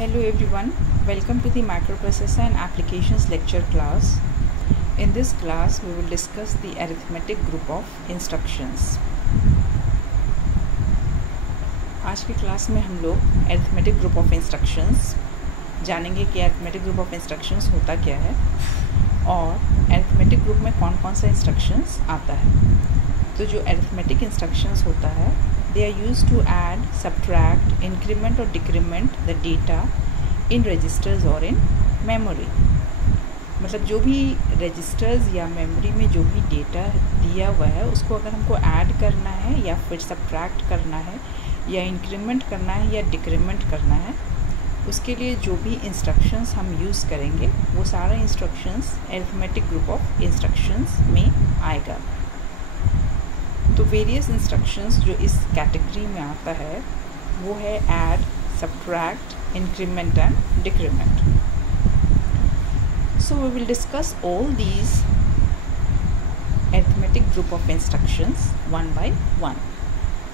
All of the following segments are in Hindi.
Hello everyone, welcome to the microprocessor and applications lecture class. In this class we will discuss the arithmetic group of instructions. आज की क्लास में हम लोग arithmetic group of instructions जानेंगे कि arithmetic group of instructions होता क्या है और arithmetic group में कौन कौन सा instructions आता है। तो जो arithmetic instructions होता है they are used to add, subtract, increment or decrement the data in registers or in memory। मतलब जो भी registers या memory में जो भी data दिया हुआ है उसको अगर हमको add करना है या फिर subtract करना है या increment करना है या decrement करना है, उसके लिए जो भी instructions हम use करेंगे वो सारा instructions arithmetic group of instructions में आएगा। तो वेरियस इंस्ट्रक्शंस जो इस कैटेगरी में आता है वो है add, subtract, increment and decrement. So we will discuss all these arithmetic group of instructions one by one.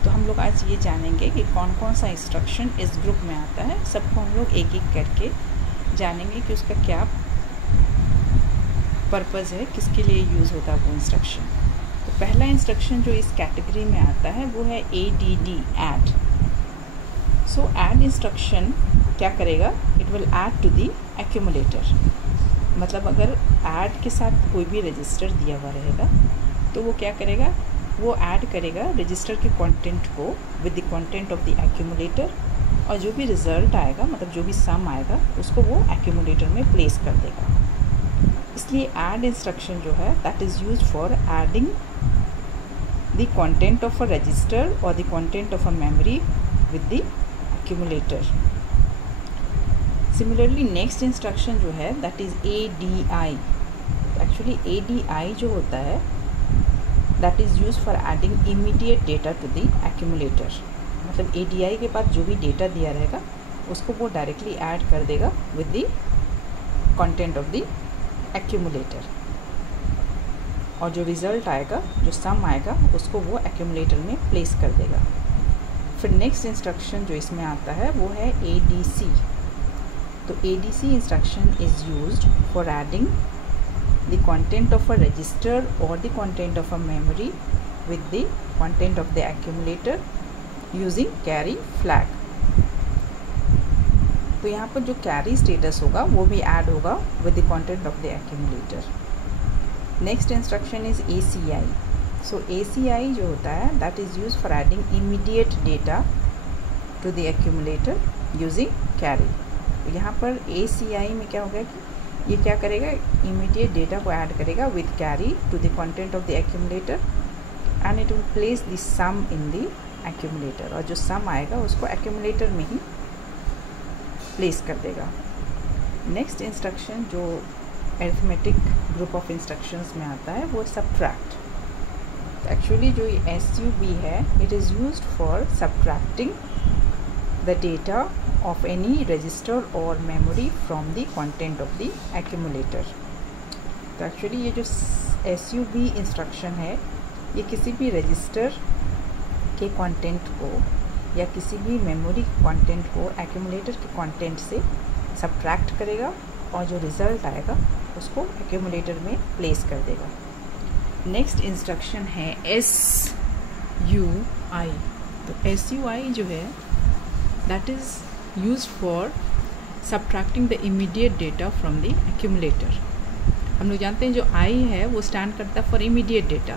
तो हम लोग आज ये जानेंगे कि कौन कौन सा इंस्ट्रक्शन इस ग्रुप में आता है। सबको हम लोग एक एक करके जानेंगे कि उसका क्या पर्पज़ है, किसके लिए यूज़ होता है वो इंस्ट्रक्शन। तो पहला इंस्ट्रक्शन जो इस कैटेगरी में आता है वो है ADD, add. So add instruction क्या करेगा, it will add to the accumulator. मतलब अगर ऐड के साथ कोई भी रजिस्टर दिया हुआ रहेगा तो वो क्या करेगा, वो ऐड करेगा रजिस्टर के कंटेंट को with the content of the accumulator और जो भी रिज़ल्ट आएगा, मतलब जो भी सम आएगा उसको वो एक्यूमुलेटर में प्लेस कर देगा। इसलिए ऐड इंस्ट्रक्शन जो है that is used for adding the content of a register or the content of a memory with the accumulator. Similarly next instruction जो है that is ADI. Actually ADI जो होता है that is used for adding immediate data to the accumulator. मतलब ADI के बाद जो भी data दिया रहेगा उसको वो directly add कर देगा with the content of the accumulator और जो रिज़ल्ट आएगा, जो सम आएगा उसको वो एक्यूमुलेटर में प्लेस कर देगा। फिर नेक्स्ट इंस्ट्रक्शन जो इसमें आता है वो है ADC। तो ADC instruction is used for adding the content of a register or the content of a memory with the content of the accumulator using carry flag. तो यहाँ पर जो कैरी स्टेटस होगा वो भी ऐड होगा with the content of the accumulator. Next instruction is ACI। So ACI जो होता है that is use for adding immediate data to the accumulator using carry. तो यहाँ पर ACI में क्या होगा कि ये क्या करेगा, इमीडिएट डेटा को ऐड करेगा with carry to the content of the accumulator and it will place the sum in the accumulator और जो सम आएगा उसको एक्यूमुलेटर में ही प्लेस कर देगा। नेक्स्ट इंस्ट्रक्शन जो अरिथमेटिक ग्रुप ऑफ इंस्ट्रक्शंस में आता है वो सब्ट्रैक्ट। तो एक्चुअली जो ये SUB है it is used for subtracting the data of any register or memory from the content of the accumulator. तो एक्चुअली ये जो SUB इंस्ट्रक्शन है ये किसी भी रजिस्टर के कंटेंट को या किसी भी मेमोरी कंटेंट को एक्यूमुलेटर के कंटेंट से सब्ट्रैक्ट करेगा और जो रिज़ल्ट आएगा उसको एक्यूमुलेटर में प्लेस कर देगा। नेक्स्ट इंस्ट्रक्शन है SUI। तो SUI जो है that is used for subtracting the immediate data from the accumulator. हम लोग जानते हैं जो I है वो स्टैंड करता है फॉर इमीडिएट डेटा।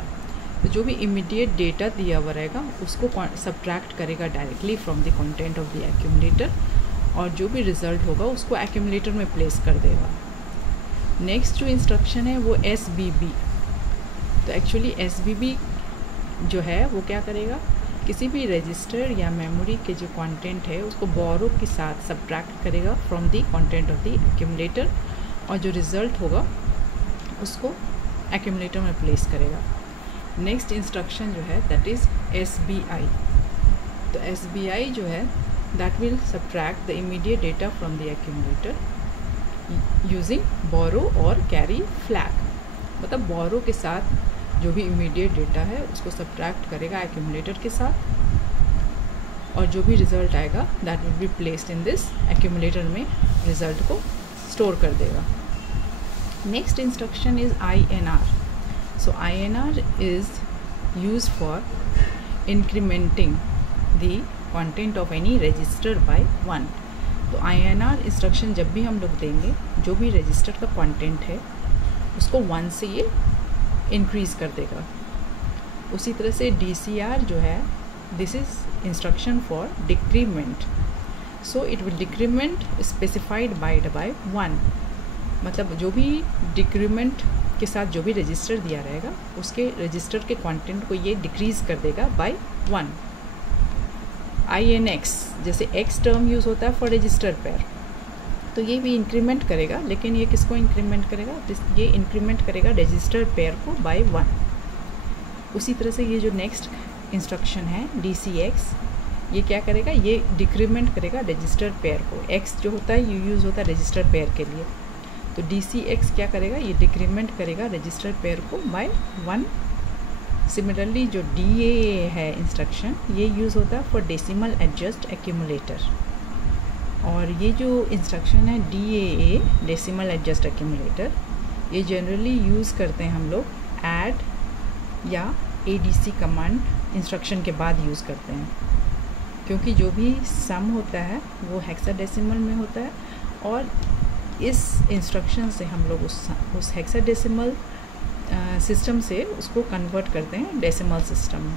तो जो भी इमीडिएट डेटा दिया हुआ रहेगा उसको सब्ट्रैक्ट करेगा directly from the content of the accumulator और जो भी रिज़ल्ट होगा उसको एक्यूमुलेटर में प्लेस कर देगा। नेक्स्ट जो इंस्ट्रक्शन है वो SBB। तो एक्चुअली SBB जो है वो क्या करेगा, किसी भी रजिस्टर या मेमोरी के जो कंटेंट है उसको बोरो के साथ सब्ट्रैक्ट करेगा from the content of the accumulator और जो रिज़ल्ट होगा उसको एक्यूमुलेटर में प्लेस करेगा। नेक्स्ट इंस्ट्रक्शन जो है दैट इज़ SBI। तो SBI जो है that will subtract the immediate data from the accumulator using borrow और carry flag। मतलब borrow के साथ जो भी immediate data है उसको subtract करेगा accumulator के साथ और जो भी रिज़ल्ट आएगा that will be placed in this accumulator में, रिज़ल्ट को स्टोर कर देगा। Next instruction is INR। So INR is use for incrementing the content of any register by 1। तो INR इंस्ट्रक्शन जब भी हम लोग देंगे, जो भी रजिस्टर का कंटेंट है उसको 1 से ये इंक्रीज़ कर देगा। उसी तरह से DCR जो है, this is instruction for decrement. So it will decrement specified by 1। मतलब जो भी डिक्रीमेंट के साथ जो भी रजिस्टर दिया रहेगा उसके रजिस्टर के कंटेंट को ये डिक्रीज़ कर देगा बाय 1। INX, जैसे X टर्म यूज़ होता है फॉर रजिस्टर पेयर, तो ये भी इंक्रीमेंट करेगा, लेकिन ये किसको इंक्रीमेंट करेगा? ये इंक्रीमेंट करेगा रजिस्टर पेयर को बाय 1। उसी तरह से ये जो नेक्स्ट इंस्ट्रक्शन है DCX, ये क्या करेगा? ये डिक्रीमेंट करेगा रजिस्टर पेयर को। X जो होता है ये यूज़ होता है रजिस्टर पेयर के लिए, तो DCX क्या करेगा? ये डिक्रीमेंट करेगा रजिस्टर पेयर को बाय 1। सिमिलरली जो DAA है इंस्ट्रक्शन, ये यूज़ होता है फॉर डेसिमल एडजस्ट एक्यूमुलेटर। और ये जो इंस्ट्रक्शन है DAA, डेसिमल एडजस्ट एक्यूमुलेटर, ये जनरली यूज़ करते हैं हम लोग ऐड या ADC कमांड इंस्ट्रक्शन के बाद यूज़ करते हैं, क्योंकि जो भी सम होता है वो हेक्साडेसिमल में होता है, और इस इंस्ट्रक्शन से हम लोग उस हेक्साडेसिमल सिस्टम से उसको कन्वर्ट करते हैं डेसिमल सिस्टम में।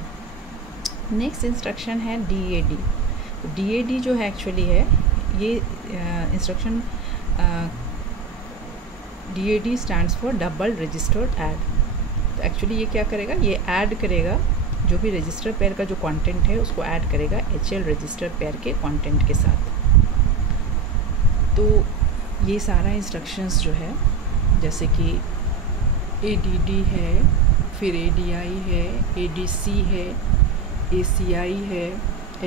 नेक्स्ट इंस्ट्रक्शन है DAD। DAD जो है एक्चुअली है ये instruction, DAD stands for double registered add. तो एक्चुअली ये क्या करेगा? ये ऐड करेगा जो भी रजिस्टर पेयर का जो कंटेंट है उसको ऐड करेगा HL रजिस्टर पेयर के कंटेंट के साथ। तो ये सारा इंस्ट्रक्शंस जो है, जैसे कि ADD है, फिर ADI है, ADC है, ACI है,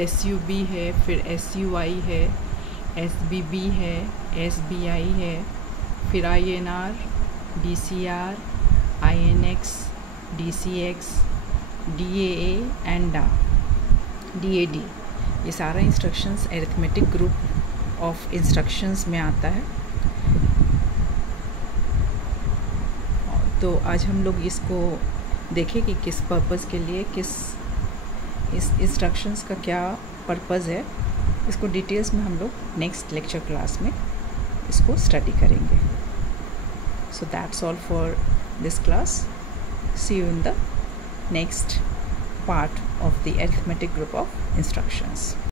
SUB है, फिर SUI है, SBB है, SBI है, फिर INR, DCR, INX, DCX, DAA and DAD। ये सारा instructions arithmetic group of instructions में आता है। तो आज हम लोग इसको देखें कि किस पर्पज़ के लिए, इस इंस्ट्रक्शंस का क्या पर्पज़ है, इसको डिटेल्स में हम लोग नेक्स्ट लेक्चर क्लास में इसको स्टडी करेंगे। So that's all for this class. See you in the next part of the arithmetic group of instructions.